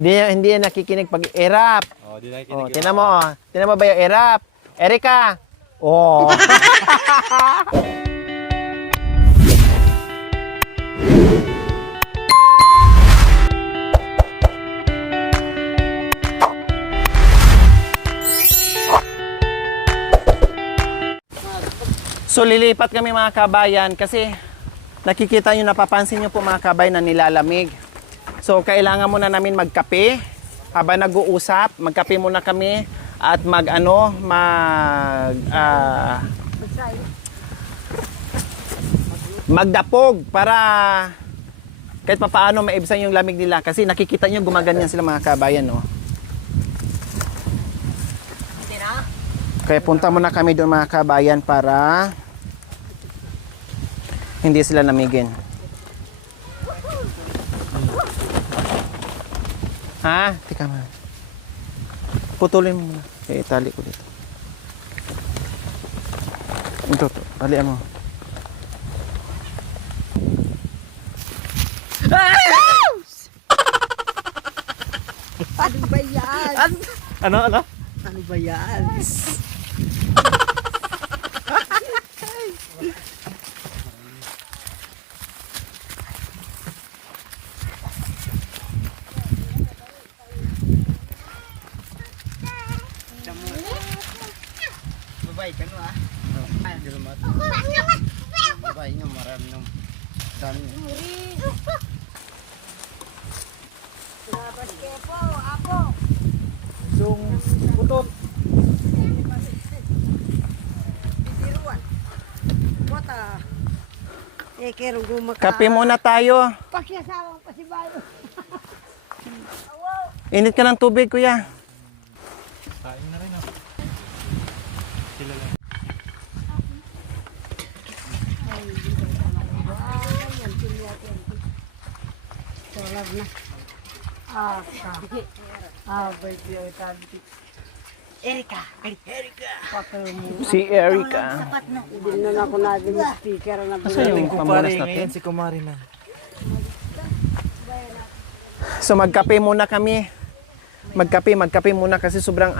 Hindi yan nakikinig pag erap. Oh, di nakikinig. Tinan mo. Tinan mo ba yung erap? Erika! Oh. So lilipat kami mga kabayan kasi nakikita nyo, napapansin nyo po mga kabayan na nilalamig. So kailangan muna namin magkape habang nag-uusap. Magkape muna kami at magdapog para kahit papaano maibsan yung lamig nila kasi nakikita nyo gumaganyan sila mga kabayan, no? Kaya punta muna kami doon mga kabayan para hindi sila namigin. Ha? Teka man. Putulin mo muna. Okay, tali ko dito. Ito, talian mo. Ano ba yan? Ano? Ano ba yan? Babay ka no ah. Ay, di lumat. Babay nga marami ng dami. Labas kepo, apo. Sung putot. Bitiruan. Bota. Kerong gumaka. Kape muna tayo. Pakyasawang pasibayo. Init ka ng tubig, kuya. Kain na rin, oh. Sila lang. Solab na. Erika. Si Erika. Hindi na ako natin yung speaker na Asa yung pamunas natin? Si Kumari na. So magkape muna kami. Magkape muna kasi sobrang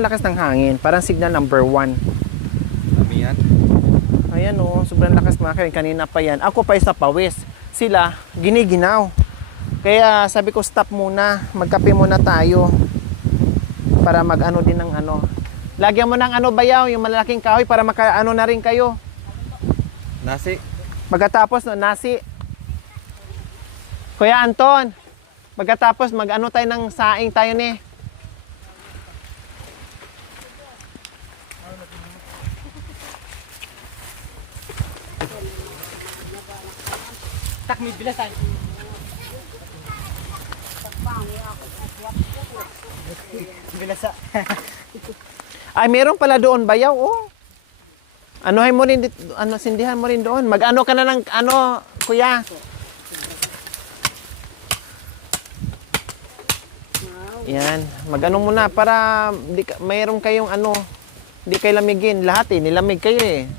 lakas ng hangin. Parang signal number 1. Amihan. Ayan oh, sobrang lakas mga kabayan. Kanina pa yan. Ako pa sa pawis. Sila, giniginaw. Kaya sabi ko stop muna. Magkape muna tayo. Para mag-ano din ng ano. Lagyan mo ng bayaw, yung malalaking kahoy para maka-ano na rin kayo. Nasi. Pagkatapos no, nasi. Kuya Anton, pagkatapos mag-ano tayo ng saing tayo ni. takmi bilasan. Bilasa. Ay, meron pala doon bayaw, oh. Anuhin mo rin, sindihan mo rin doon. Mag-ano ka na ng, kuya. Yan, mag-ano muna para mayroon kayong hindi kayo lamigin. Lahat nilamig kayo eh.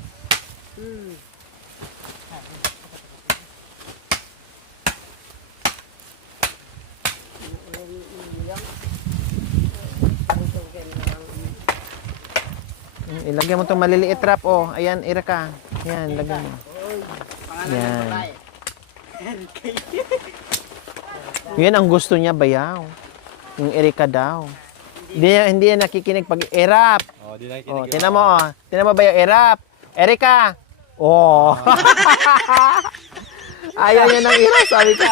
Ilagyan mo itong maliliit trap, oh. Ayan, Erika. Yan, lagyan mo. Yan. Yan ang gusto niya, bayaw. Yung Erika daw. Hindi yan nakikinig pag erap. Oh, di nakikinig. Tinan mo, oh. Tinan mo ba yung erap? Erika! Oh. Ayaw niya ng erap, sabi ko.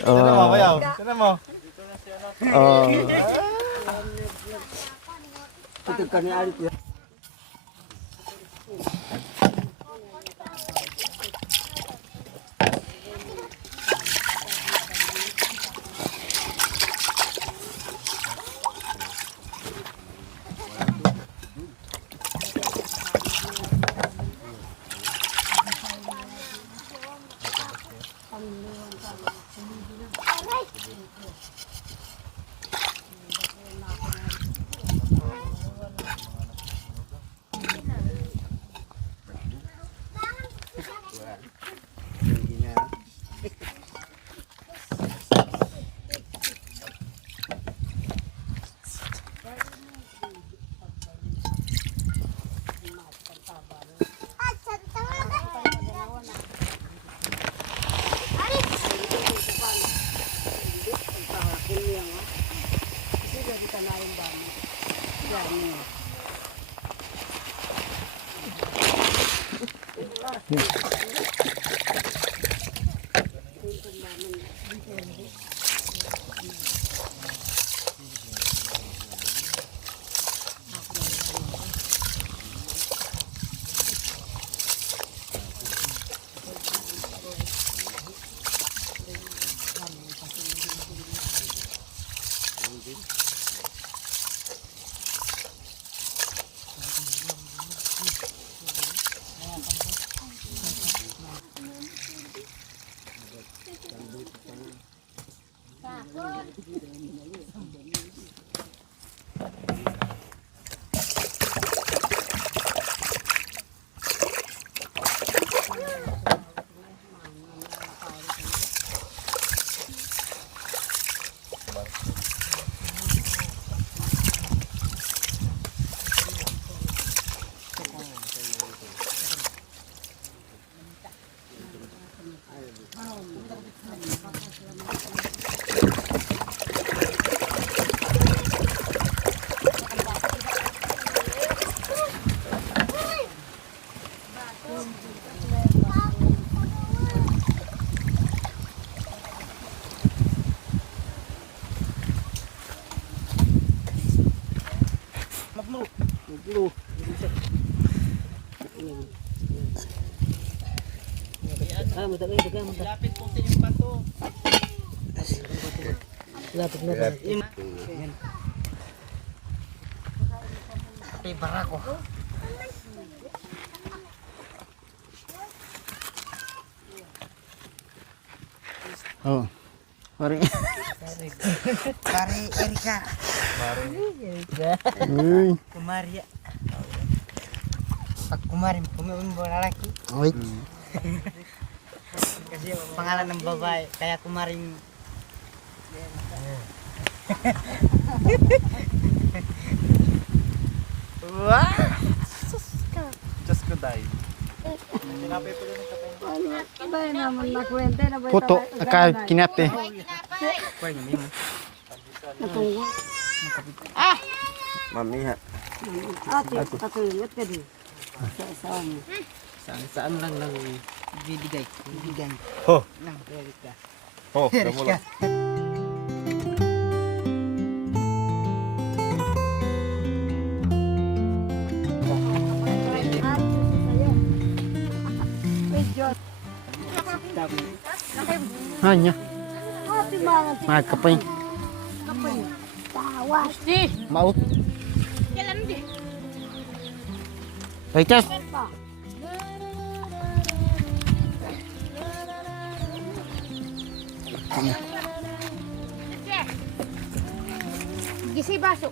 Tinan mo, bayaw. Tinan mo. Oh. Ito kami alit ya. Lapit punti yung bato. Lapit na tayo. Ay, barako. Oh. Pare. Pare Erika. Uy. Kumaria. Pag kumarin, kumarin mo lalaki. Wait. Kasi pangalan ng babae, kaya kumaring. Wow! Just ko dahil. Puto, aka kinape. Mamiha. Saan lang bibigay. Oh. Nang bibigay ka. Oh, damo lang. Hanya. Magkapay. Maut. Ay, Chas. Gisi baso.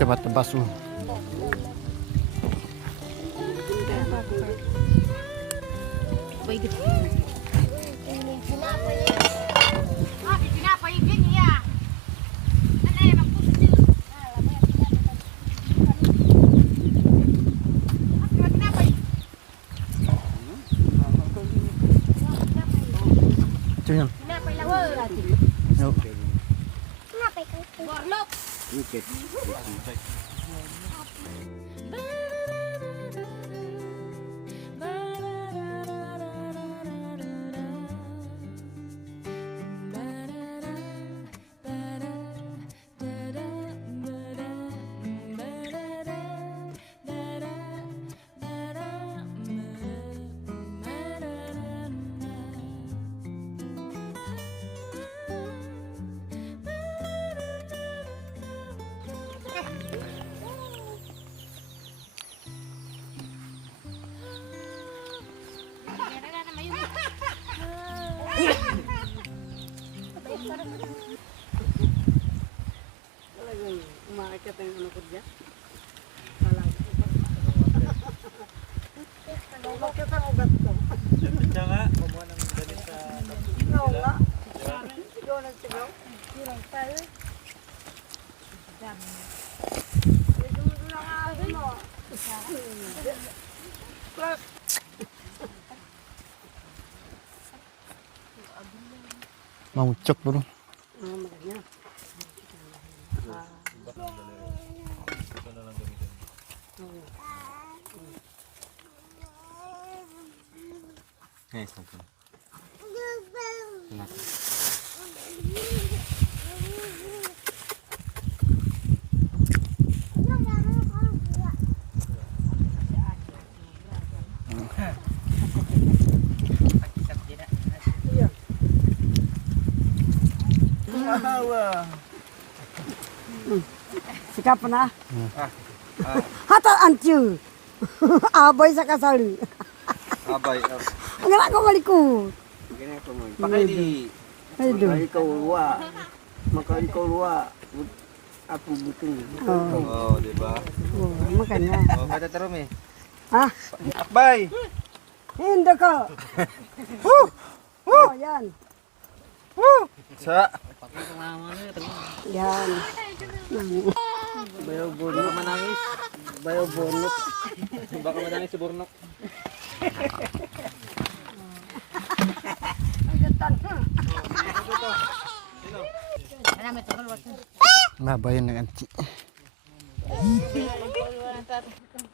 Coba tebas mo. Ah, pinapay din niya. Ano yan, magpuso din. Ito yan. Pinapay lang. No. Pinapay ka. Borlok. Umakit ang ano ko dyan. Umakit ang ugat ko. Siya nga, kumuha ng dali sa Sigaw nga. Sigaw ng sigaw. Sigaw tayo. Ito lang ako mo. Mau cok bro. Sikap na. Hata ancu. Aboy sa kasal. Abay. Ang ako malikot. Ganyan ko mo. Pakay di. Aduh. Ikaw luwa. Maka ikaw luwa. Ako buting. Oh, di ba? Oh, makanya. Oh, kata tarom eh. Ah, Akbay. hindi ko. Oh, yan. Sa. Yan. Bayaw bunot. Baka manangis. Bayaw bunot. Baka manangis si Burnok. Mabayan ng anti.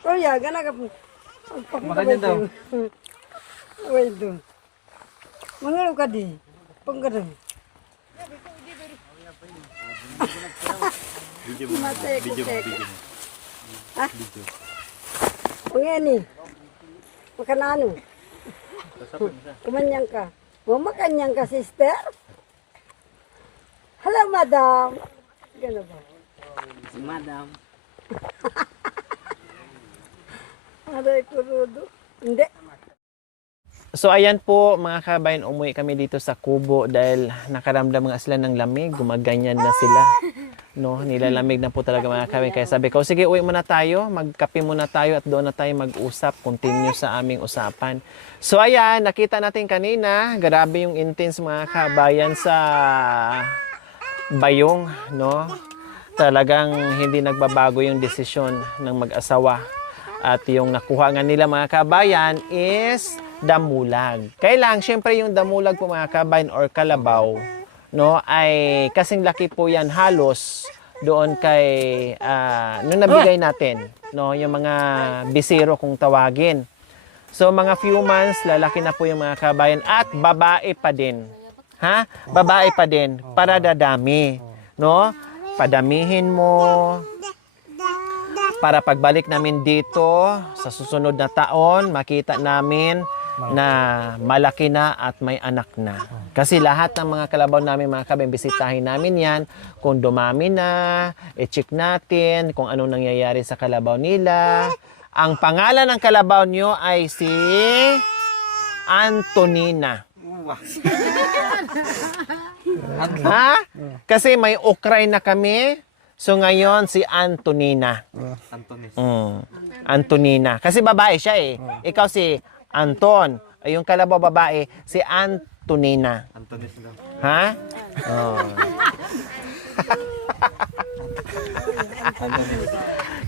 Oh, ya, gana ka po. Makanyan daw. Wait, do. Mangalo ka di. Pangkaro. Mate ko tek. Ah? Pangani. Makan ano? Kumanyang ka. Mau makanyang ka, sister? Hello, madam. Gano ba? Si madam. Aray ko, Rudo. Hindi. So ayan po mga kabayan, umuwi kami dito sa kubo dahil nakaramdam nga sila ng lamig, gumaganyan na sila. No, nilalamig na po talaga mga kabayan. Kaya sabi ko, sige uwi muna tayo, magkape muna tayo at doon na tayo mag-usap, continue sa aming usapan. So ayan, nakita natin kanina, grabe yung intense mga kabayan sa Bayong, no? Talagang hindi nagbabago yung desisyon ng mag-asawa. At yung nakuha nga nila mga kabayan is damulag. Kailang, syempre yung damulag po mga kabayan or kalabaw, no, ay kasing laki po yan halos doon kay, nung nabigay natin, no, yung mga bisiro kung tawagin. So mga few months, lalaki na po yung mga kabayan at babae pa din. Ha? Babae pa din para dadami, no? Padamihin mo para pagbalik namin dito sa susunod na taon, makita namin na malaki na at may anak na. Kasi lahat ng mga kalabaw namin, mga kabayan, bisitahin namin yan. Kung dumami na, i-check natin kung anong nangyayari sa kalabaw nila. Ang pangalan ng kalabaw nyo ay si Antonina. Ha? Kasi may ukray na kami. So ngayon si Antonina. Antonis. Antonina. Kasi babae siya eh. Ikaw si Anton. Ay yung kalabaw babae, si Antonina. Antonis daw. Ha? Oh.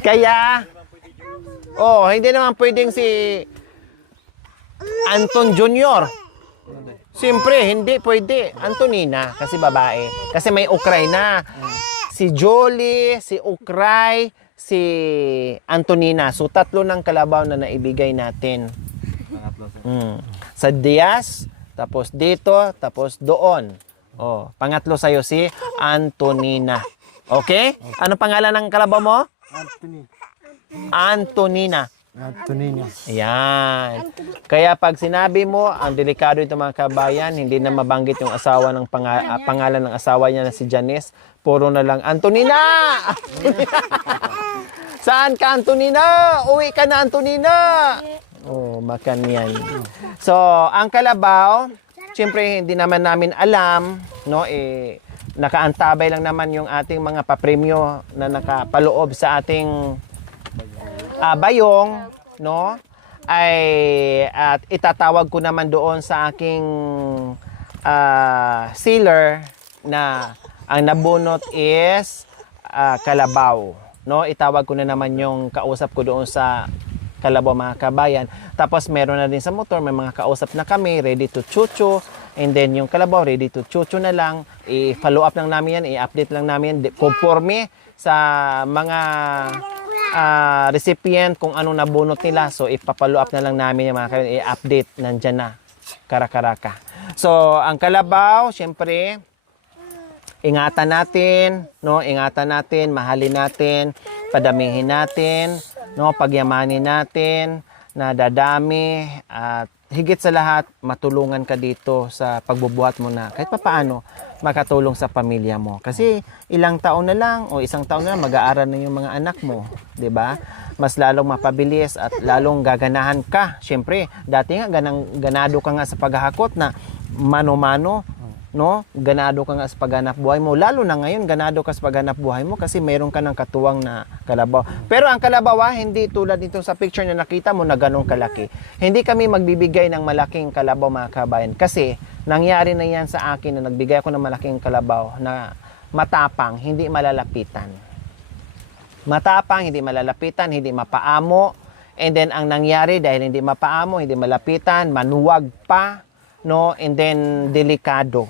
Kaya, hindi naman pwedeng si Anton Junior. Siyempre, hindi pwede. Antonina, kasi babae. Kasi may ukray na. Si Jolie, si Ukray, si Antonina. So, 3 ng kalabaw na naibigay natin. Pangatlo sa. Sa Diaz, tapos dito, tapos doon. Oh, pangatlo sa'yo si Antonina. Okay? Ano pangalan ng kalabaw mo? Anthony. Antonina. Antonina. Ayan. Kaya pag sinabi mo, ang delikado ito mga kabayan, hindi na mabanggit yung asawa ng pangalan ng asawa niya na si Janice. Puro na lang, Antonina! Saan ka, Antonina? Uwi ka na, Antonina! Oh, makan yan. So, ang kalabaw, siyempre hindi naman namin alam, no, nakaantabay lang naman yung ating mga papremyo na nakapaloob sa ating bayong, no, ay at itatawag ko naman doon sa aking sealer na ang nabunot is kalabaw, no. Itawag ko na naman yung kausap ko doon sa kalabaw mga kabayan. Tapos meron na din sa motor, may mga kausap na kami, ready to chuchu. And then yung kalabaw, ready to chuchu na lang. I-follow up lang namin yan, i-update lang namin. Conforme sa mga recipient kung anong nabunot nila. So, ipapollow up na lang namin yung mga kabayan, i-update, nandyan na. Karakaraka. So, ang kalabaw, syempre, ingatan natin, no? Ingatan natin, mahalin natin, padamihin natin, no? Pagyamanin natin, na dadami at higit sa lahat, matulungan ka dito sa pagbubuhat mo na kahit papaano makatulong sa pamilya mo. Kasi ilang taon na lang o isang taon na lang mag-aaral na yung mga anak mo, 'di ba? Mas lalong mapabilis at lalong gaganahan ka. Siyempre, dati nga ganado ka nga sa paghahakot na mano-mano, no? Ganado ka nga sa paghanap buhay mo. Lalo na ngayon, ganado ka sa paghanap buhay mo kasi meron ka ng katuwang na kalabaw. Pero ang kalabaw, hindi tulad nito sa picture na nakita mo na ganong kalaki. Hindi kami magbibigay ng malaking kalabaw, mga kabayan. Kasi nangyari na yan sa akin na nagbigay ako ng malaking kalabaw na matapang, hindi malalapitan. Matapang, hindi malalapitan, hindi mapaamo. And then ang nangyari dahil hindi mapaamo, hindi malapitan, manuwag pa, no? And then delikado.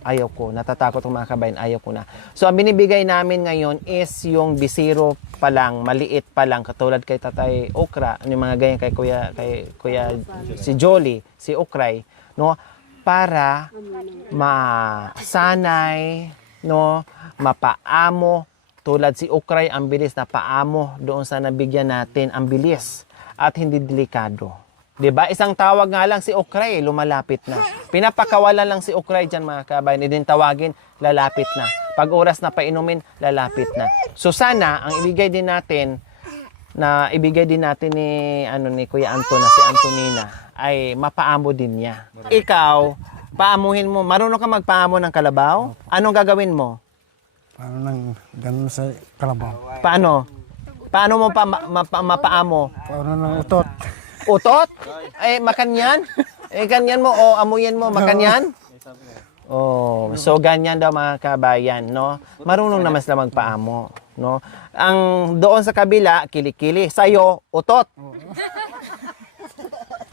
Ayaw ko, natatakot ang mga kabayan, ayaw ko na. So ang binibigay namin ngayon is yung bisiro pa lang, maliit pa lang, katulad kay Tatay Okra, yung mga ganyan kay Kuya si Jolly, si Okray, no? Para masanay, no? Mapaamo. Tulad si Okray, ang bilis na paamo doon sa nabigyan natin, ang bilis at hindi delikado. 'Di ba? Isang tawag nga lang si Okray, lumalapit na. Pinapakawalan lang si Okray diyan, mga kabayan, din tawagin, lalapit na. Pag oras na painumin, lalapit na. So sana ang ibigay din natin ni Kuya Anton na si Antonina ay mapaamo din niya. Ikaw, paamuhin mo. Marunong ka magpaamo ng kalabaw? Anong gagawin mo? Paano nang ganun sa kalabaw? Paano? Paano mo mapaamo? Paano nang utot? Utot? Makanyan? Kanyan mo o amuyin mo, makanyan? Oh, so ganyan daw, mga kabayan, no? Marunong naman sila magpaamo, no? Ang doon sa kabila, kilikili. Sa'yo, utot.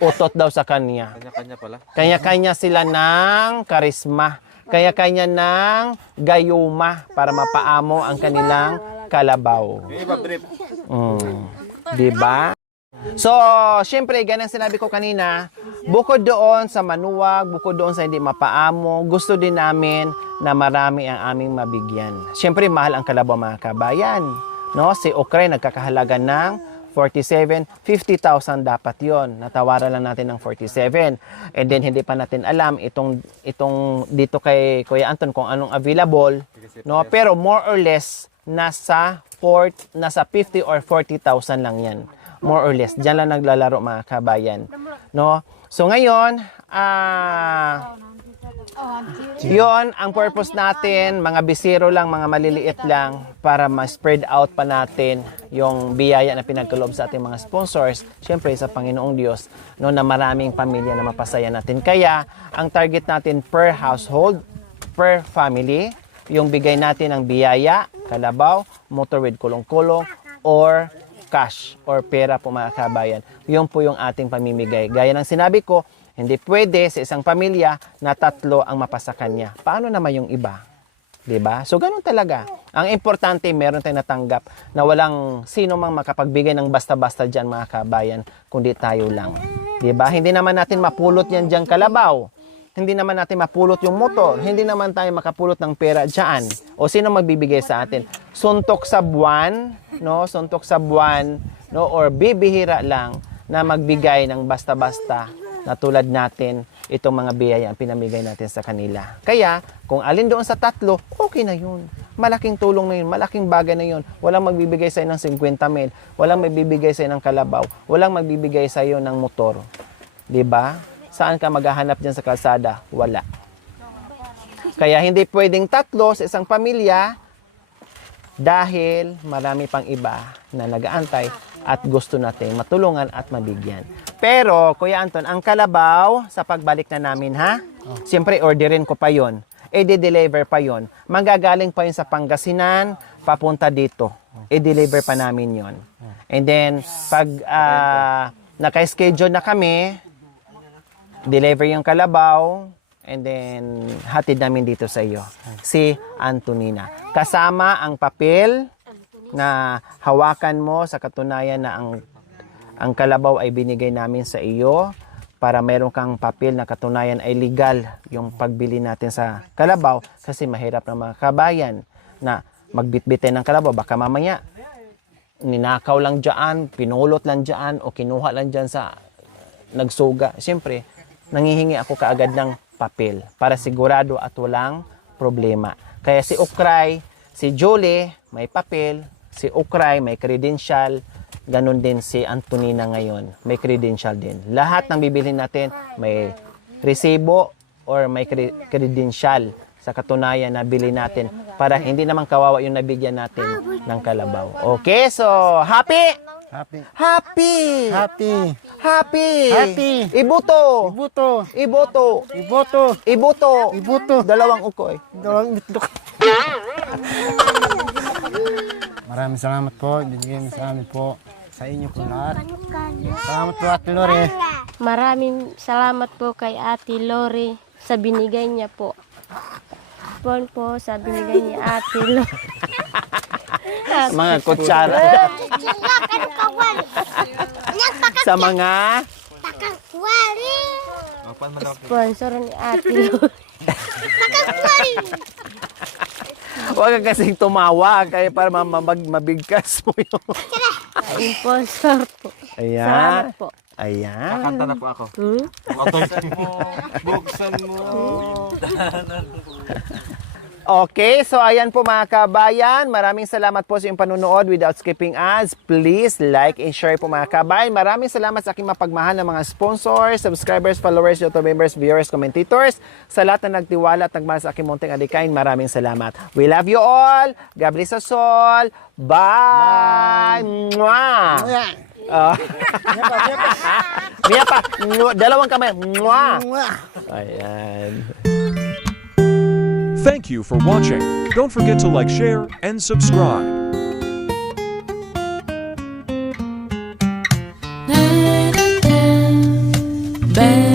Utot daw sa kanya. Kanya-kanya pala. Kanya-kanya sila ng karisma. Kaya-kanya ng gayuma para mapaamo ang kanilang kalabaw. Diba? So, syempre, ganang sinabi ko kanina, bukod doon sa manuwag, bukod doon sa hindi mapaamo, gusto din namin na marami ang aming mabigyan. Syempre, mahal ang kalabaw, mga kabayan. No? Si Okray nagkakahalaga ng 47, 50,000 dapat yon. Natawaran lang natin ng 47. And then hindi pa natin alam itong dito kay Kuya Anton kung anong available, no? Pero more or less nasa 50 or 40,000 lang 'yan. More or less. Diyan lang naglalaro, mga kabayan, no? So ngayon, yon ang purpose natin, mga bisiro lang, mga maliliit lang, para ma-spread out pa natin yung biyaya na pinagkaloob sa ating mga sponsors, syempre sa Panginoong Diyos, no, na maraming pamilya na mapasaya natin. Kaya, ang target natin per household, per family, yung bigay natin ng biyaya, kalabaw, motor with kulong-kulong, or cash, or pera po, mga kabayan. Yun po yung ating pamimigay. Gaya ng sinabi ko, hindi pwede sa isang pamilya na 3 ang mapasa kanya. Paano naman yung iba? 'Di ba? So ganun talaga. Ang importante, meron tayong natanggap na walang sino mang makapagbigay ng basta-basta diyan, mga kabayan, kundi tayo lang. 'Di ba? Hindi naman natin mapulot yan diyan kalabaw. Hindi naman natin mapulot yung motor. Hindi naman tayo makapulot ng pera diyan. O sino magbibigay sa atin? Suntok sa buwan, no? Suntok sa buwan, no? Or bibihira lang na magbigay ng basta-basta na tulad natin, itong mga biyaya ang pinamigay natin sa kanila. Kaya, kung alin doon sa 3, okay na yun. Malaking tulong na yun, malaking bagay na yun. Walang magbibigay sa'yo ng 50,000, walang magbibigay sa'yo ng kalabaw, walang magbibigay sa'yo ng motor. 'Di ba? Saan ka maghahanap dyan sa kalsada? Wala. Kaya hindi pwedeng 3 sa isang pamilya dahil marami pang iba na nag-aantay at gusto nating matulungan at mabigyan. Pero, Kuya Anton, ang kalabaw, sa pagbalik na namin, ha? Siyempre, orderin ko pa yon. I-deliver pa yon. Manggagaling pa yun sa Pangasinan, papunta dito. I-deliver pa namin yon. And then, pag naka-schedule na kami, deliver yung kalabaw, and then, hatid namin dito sa iyo. Si Antonina. Kasama ang papel na hawakan mo sa katunayan na ang kalabaw ay binigay namin sa iyo para meron kang papel na katunayan ay legal yung pagbili natin sa kalabaw, kasi mahirap ng mga kabayan na magbitbitin ng kalabaw. Baka mamaya ninakaw lang dyan, pinulot lang dyan, o kinuha lang dyan sa nagsuga, siyempre, nangihingi ako kaagad ng papel para sigurado at walang problema. Kaya si Ukray, si Julie, may papel, si Ukray, may credential, ganun din si Antonina ngayon, may credential din. Lahat ng bibilhin natin, may resibo or may credential sa katunayan na bili natin para hindi naman kawawa yung nabigyan natin ng kalabaw. Okay, so happy? Happy. Happy! Happy. Happy! Happy. Ibuto! Ibuto. Ibuto! Iboto. Ibuto! Ibuto. Dalawang ukoy. Dalawang itlog. Maraming salamat po. Bibigyan sa amin po. Sa inyo po lahat. Salamat po Ate Lore. Maraming salamat po kay Ate Lori sa binigay niya po. Po sa binigay niya Ate Lori. Mga kutsara. Sa mga Sponsor ni Ate Lori. huwag ka kasing tumawa kaya para mabigkas mo yung... Sponsor po. Ayan. Salamat po. Ayan. Kakanta na po ako. Buksan mo. Okay, so ayan po mga kabayan. Maraming salamat po sa inyong panunood. Without skipping ads, please like and share po mga kabayan. Maraming salamat sa aking mapagmahal na mga sponsors, subscribers, followers, YouTube members, viewers, commentators. Sa lahat na nagtiwala at nagmahal sa aking munting adikain, maraming salamat. We love you all. God bless us all. Bye! Mwah! Mia pa. Dalawang kamay. Mwah! Ayan. Thank you for watching. Don't forget to like, share, and subscribe. Bye.